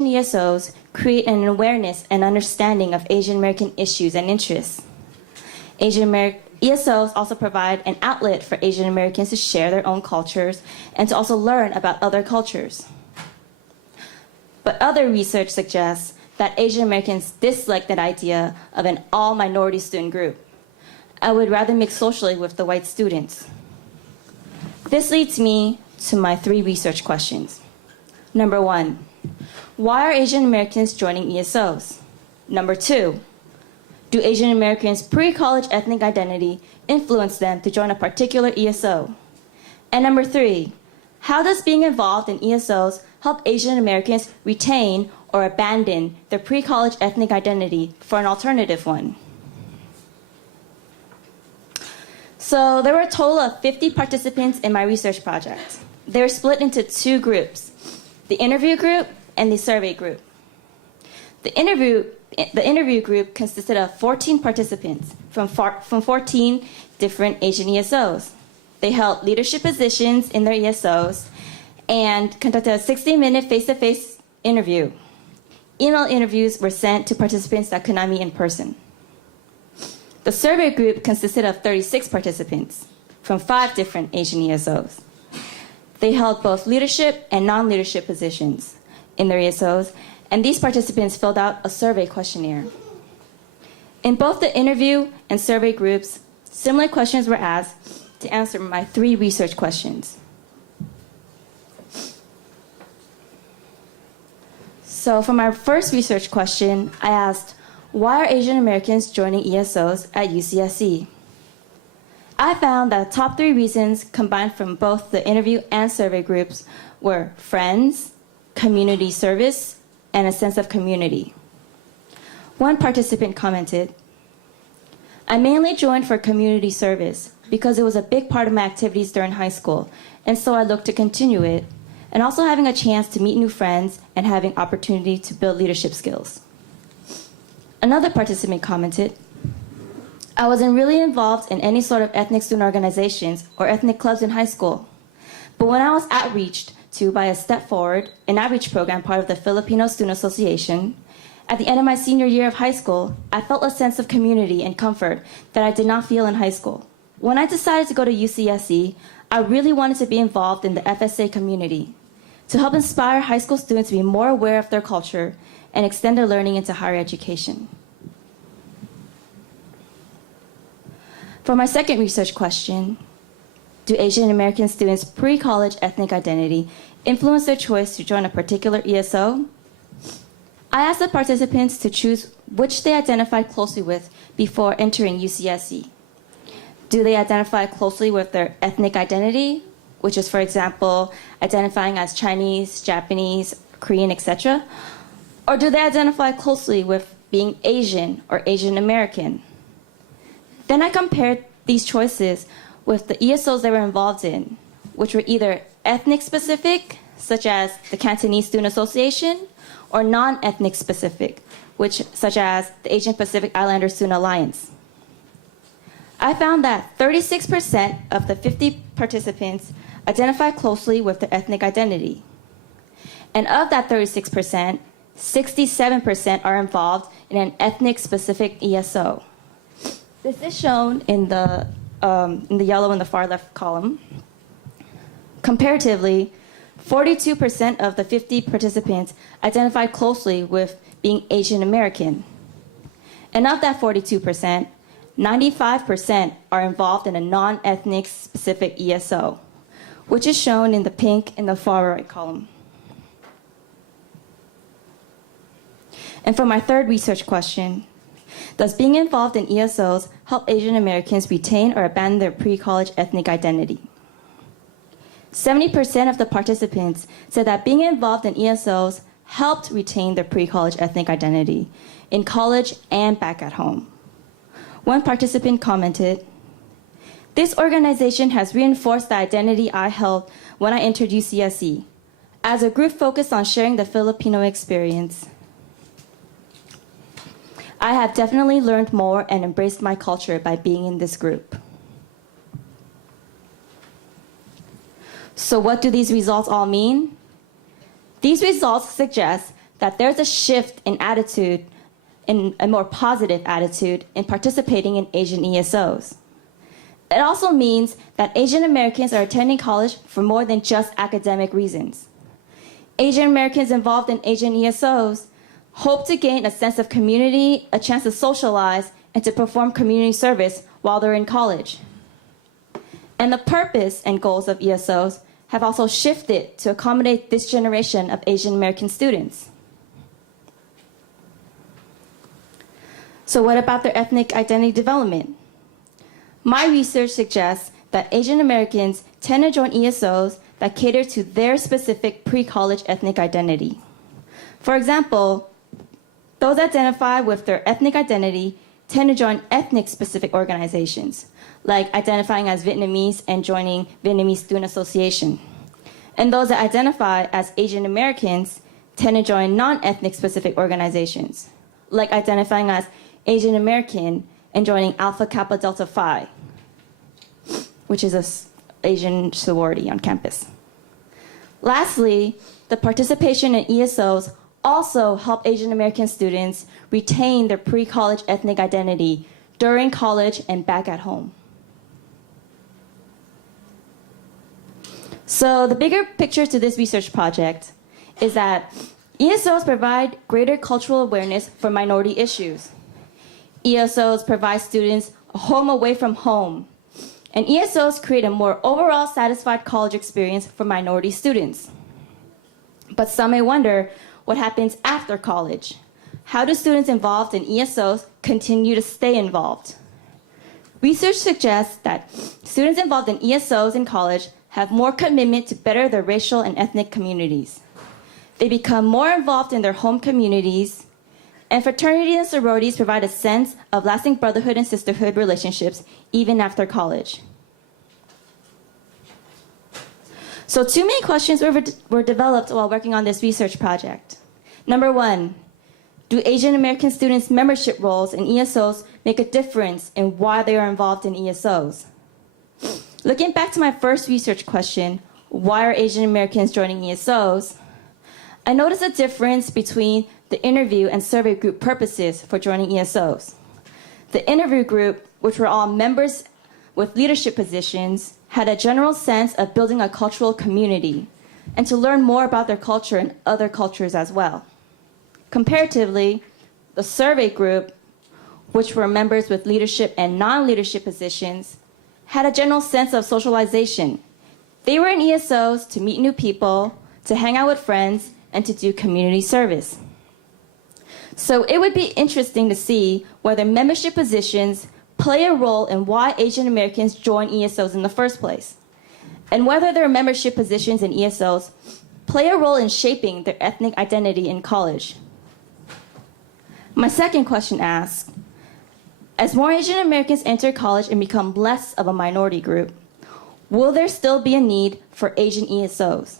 ESOs create an awareness and understanding of Asian American issues and interests. ESOs also provide an outlet for Asian Americans to share their own cultures and to also learn about other cultures. But other research suggests that Asian Americans dislike that idea of an all-minority student group and would rather mix socially with the white students. This leads me to my 3 research questions. Number 1, why are Asian Americans joining ESOs? Number 2, do Asian Americans' pre-college ethnic identity influence them to join a particular ESO? And number 3, how does being involved in ESOs help Asian Americans retain or abandon their pre-college ethnic identity for an alternative one? So there were a total of 50 participants in my research project. They were split into 2 groups, the interview group and the survey group. The interview group consisted of 14 participants from 14 different Asian ESOs. They held leadership positions in their ESOs and conducted a 60-minute face-to-face interview. Email interviews were sent to participants that could not meet in person. The survey group consisted of 36 participants from 5 different Asian ESOs. They held both leadership and non-leadership positions in their ESOs, and these participants filled out a survey questionnaire. In both the interview and survey groups, similar questions were asked to answer my 3 research questions. So for my first research question, I asked, why are Asian Americans joining ESOs at UCSC? I found that the top 3 reasons combined from both the interview and survey groups were friends, community service, and a sense of community. One participant commented, I mainly joined for community service because it was a big part of my activities during high school, and so I looked to continue it, and also having a chance to meet new friends and having opportunity to build leadership skills. Another participant commented, I wasn't really involved in any sort of ethnic student organizations or ethnic clubs in high school, but when I was outreached to by a Step Forward, an outreach program part of the Filipino Student Association, at the end of my senior year of high school, I felt a sense of community and comfort that I did not feel in high school. When I decided to go to UCSC, I really wanted to be involved in the FSA community to help inspire high school students to be more aware of their culture and extend their learning into higher education. For my second research question, do Asian American students' pre-college ethnic identity influence their choice to join a particular ESO? I asked the participants to choose which they identified closely with before entering UCSC. Do they identify closely with their ethnic identity, which is, for example, identifying as Chinese, Japanese, Korean, etc.? Or do they identify closely with being Asian or Asian American? Then I compared these choices with the ESOs they were involved in, which were either ethnic specific, such as the Cantonese Student Association, or non-ethnic specific, such as the Asian Pacific Islander Student Alliance. I found that 36% of the 50 participants identified closely with their ethnic identity. And of that 36%, 67% are involved in an ethnic-specific ESO. This is shown in the yellow in the far left column. Comparatively, 42% of the 50 participants identified closely with being Asian American. And of that 42%, 95% are involved in a non-ethnic specific ESO, which is shown in the pink in the far right column. And for my third research question, does being involved in ESOs help Asian Americans retain or abandon their pre-college ethnic identity? 70% of the participants said that being involved in ESOs helped retain their pre-college ethnic identity in college and back at home. One participant commented, this organization has reinforced the identity I held when I entered UCSC, as a group focused on sharing the Filipino experience. I have definitely learned more and embraced my culture by being in this group. So what do these results all mean? These results suggest that there's a shift in attitude, in a more positive attitude in participating in Asian ESOs. It also means that Asian Americans are attending college for more than just academic reasons. Asian Americans involved in Asian ESOs hope to gain a sense of community, a chance to socialize, and to perform community service while they're in college. And the purpose and goals of ESOs have also shifted to accommodate this generation of Asian American students. So what about their ethnic identity development? My research suggests that Asian Americans tend to join ESOs that cater to their specific pre-college ethnic identity. For example, those identify with their ethnic identity tend to join ethnic-specific organizations, like identifying as Vietnamese and joining Vietnamese Student Association. And those that identify as Asian Americans tend to join non-ethnic specific organizations, like identifying as Asian American and joining Alpha Kappa Delta Phi, which is an Asian sorority on campus. Lastly, the participation in ESOs also help Asian American students retain their pre-college ethnic identity during college and back at home. So the bigger picture to this research project is that ESOs provide greater cultural awareness for minority issues. ESOs provide students a home away from home. And ESOs create a more overall satisfied college experience for minority students. But some may wonder what happens after college. How do students involved in ESOs continue to stay involved? Research suggests that students involved in ESOs in college have more commitment to better their racial and ethnic communities. They become more involved in their home communities, and fraternities and sororities provide a sense of lasting brotherhood and sisterhood relationships even after college. So 2 main questions were developed while working on this research project. Number 1, do Asian American students' membership roles in ESOs make a difference in why they are involved in ESOs? Looking back to my first research question, why are Asian Americans joining ESOs? I noticed a difference between the interview and survey group purposes for joining ESOs. The interview group, which were all members with leadership positions, had a general sense of building a cultural community and to learn more about their culture and other cultures as well. Comparatively, the survey group, which were members with leadership and non-leadership positions, had a general sense of socialization. They were in ESOs to meet new people, to hang out with friends, and to do community service. So it would be interesting to see whether membership positions play a role in why Asian Americans join ESOs in the first place, and whether their membership positions in ESOs play a role in shaping their ethnic identity in college. My second question asks, as more Asian Americans enter college and become less of a minority group, will there still be a need for Asian ESOs?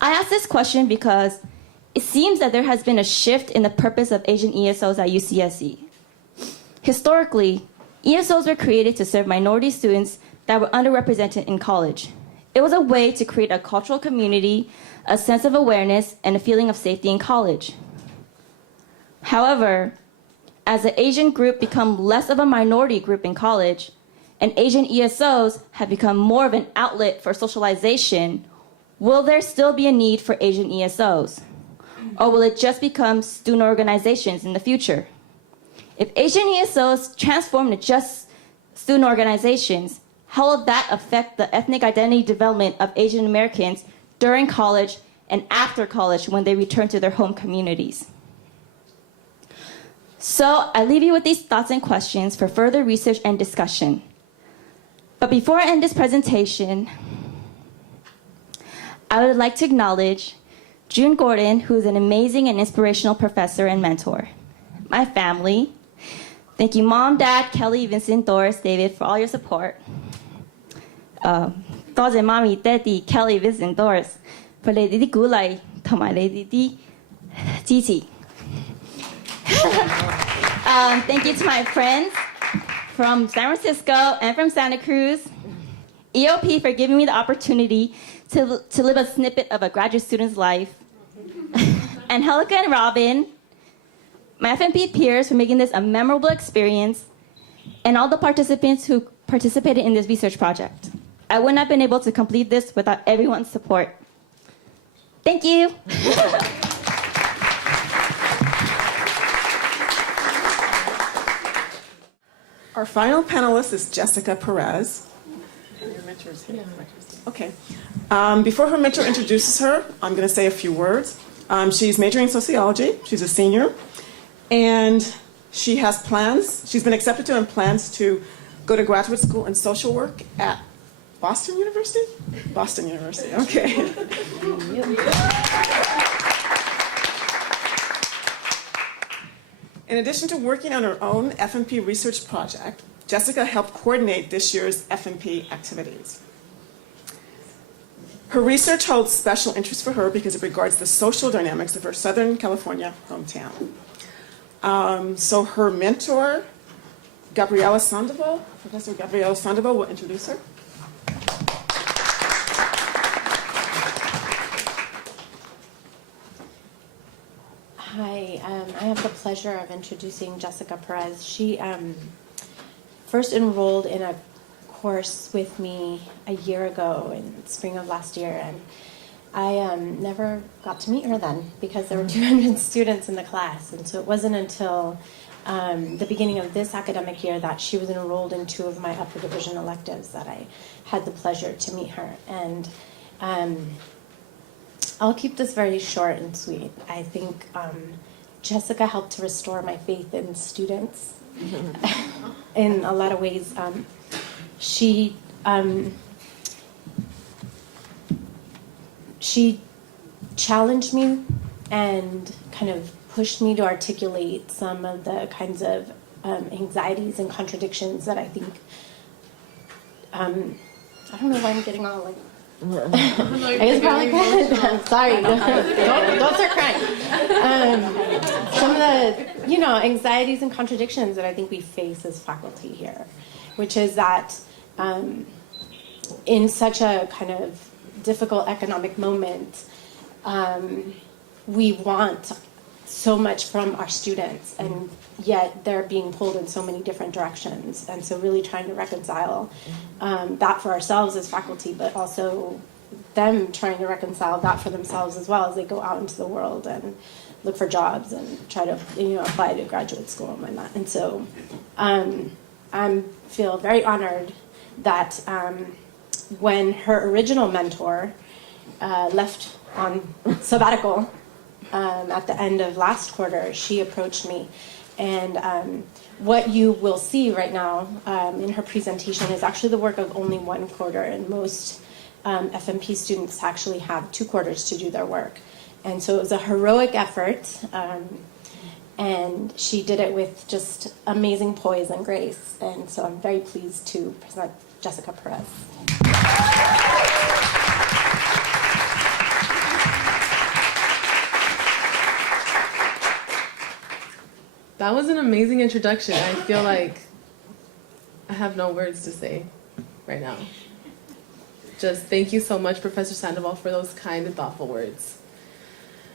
I ask this question because it seems that there has been a shift in the purpose of Asian ESOs at UCSC. Historically, ESOs were created to serve minority students that were underrepresented in college. It was a way to create a cultural community, a sense of awareness, and a feeling of safety in college. However, as the Asian group become less of a minority group in college, and Asian ESOs have become more of an outlet for socialization, will there still be a need for Asian ESOs? Or will it just become student organizations in the future? If Asian ESOs transform to just student organizations, how will that affect the ethnic identity development of Asian Americans during college and after college when they return to their home communities? So I leave you with these thoughts and questions for further research and discussion. But before I end this presentation, I would like to acknowledge June Gordon, who is an amazing and inspirational professor and mentor. My family. Thank you, Mom, Dad, Kelly, Vincent, Doris, David, for all your support. Told Mommy, Daddy, Kelly, Vincent, Doris, for the弟弟鼓勵同埋你哋啲支持. Thank you to my friends from San Francisco and from Santa Cruz. EOP for giving me the opportunity to live a snippet of a graduate student's life. Angelica and Robin, my FMP peers for making this a memorable experience, and all the participants who participated in this research project. I wouldn't have been able to complete this without everyone's support. Thank you. Our final panelist is Jessica Perez. And your mentor is here. Okay. Before her mentor introduces her, I'm going to say a few words. She's majoring in sociology. She's a senior. And she has plans. She's been accepted to and plans to go to graduate school in social work at Boston University? Boston University, okay. In addition to working on her own FMP research project, Jessica helped coordinate this year's FMP activities. Her research holds special interest for her because it regards the social dynamics of her Southern California hometown. So her mentor, Gabriela Sandoval, Professor Gabriela Sandoval, will introduce her. Hi, I have the pleasure of introducing Jessica Perez. She first enrolled in a course with me a year ago in spring of last year, and I never got to meet her then because there were 200 students in the class, and so it wasn't until the beginning of this academic year that she was enrolled in 2 of my upper division electives that I had the pleasure to meet her. And I'll keep this very short and sweet. I think Jessica helped to restore my faith in students in a lot of ways. She challenged me and kind of pushed me to articulate some of the kinds of anxieties and contradictions that I think, I don't know why I'm getting all like, I guess probably I'm sorry. Don't start crying. Some of the, anxieties and contradictions that I think we face as faculty here, which is that in such a kind of difficult economic moment, we want so much from our students, and yet they're being pulled in so many different directions. And so really trying to reconcile that for ourselves as faculty, but also them trying to reconcile that for themselves as well as they go out into the world and look for jobs and try to apply to graduate school and whatnot. And so I feel very honored that when her original mentor left on sabbatical at the end of last quarter, she approached me. And what you will see right now in her presentation is actually the work of only 1 quarter, and most FMP students actually have 2 quarters to do their work. And so it was a heroic effort, and she did it with just amazing poise and grace. And so I'm very pleased to present Jessica Perez. That was an amazing introduction. I feel like I have no words to say right now. Just thank you so much, Professor Sandoval, for those kind and thoughtful words.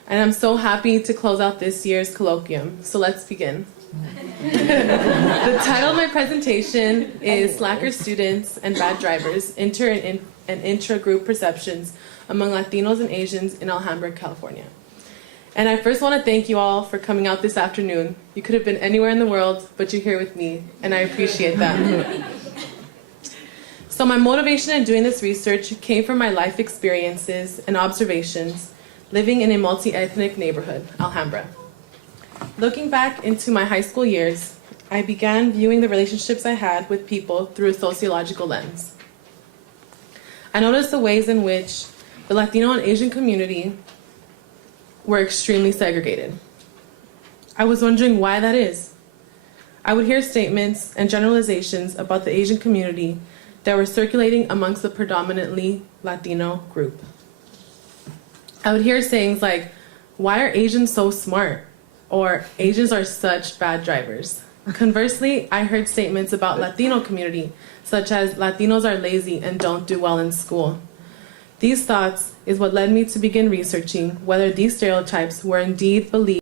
And I'm so happy to close out this year's colloquium. So let's begin. The title of my presentation is Slacker Students and Bad Drivers, Inter and Intra-Group Perceptions Among Latinos and Asians in Alhambra, California. And I first want to thank you all for coming out this afternoon. You could have been anywhere in the world, but you're here with me, and I appreciate that. So my motivation in doing this research came from my life experiences and observations living in a multi-ethnic neighborhood, Alhambra. Looking back into my high school years, I began viewing the relationships I had with people through a sociological lens. I noticed the ways in which the Latino and Asian community were extremely segregated. I was wondering why that is. I would hear statements and generalizations about the Asian community that were circulating amongst the predominantly Latino group. I would hear sayings like, "Why are Asians so smart?" or "Asians are such bad drivers." Conversely, I heard statements about Latino community, such as "Latinos are lazy and don't do well in school." These thoughts is what led me to begin researching whether these stereotypes were indeed believed